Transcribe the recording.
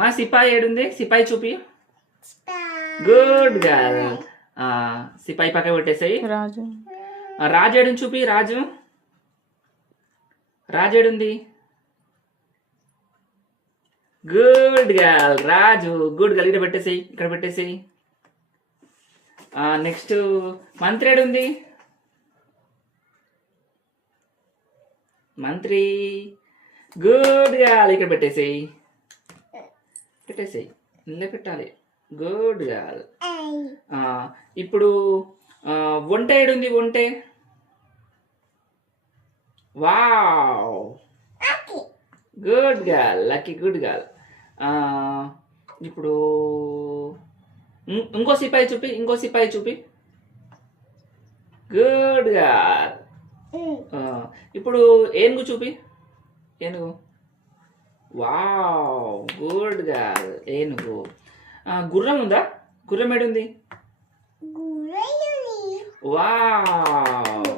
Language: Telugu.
మా సిపాయి ఏడుంది? సిపాయి చూపి. Good girl. సిపాయి పక్క పెట్టేసాయి. రాజు రాజు ఏడుంది చూపి. రాజు రాజు ఏడుంది? Good girl. Raju good girl. ఇక్కడ పెట్టేసాయి, ఇక్కడ పెట్టేసాయి. నెక్స్ట్ మంత్రి ఏడుంది? మంత్రి గుడ్ గర్ల్. ఇక్కడ పెట్టేసాయి, పెట్టేసాయి. ఇల్లే పెట్టాలి. Good girl. ఇప్పుడు వంట ఏడుంది? వంటే. Wow good girl. Lucky good girl. ఇప్పుడు ఇంకో సిపాయి చూపి, ఇంకో సిపాయి చూపి. Good girl. ఇప్పుడు ఏనుగు చూపి. ఏనుగు. Wow good girl. ఏనుగు. గుర్రం ఉందా? గుర్రం ఏడుంది? వావ్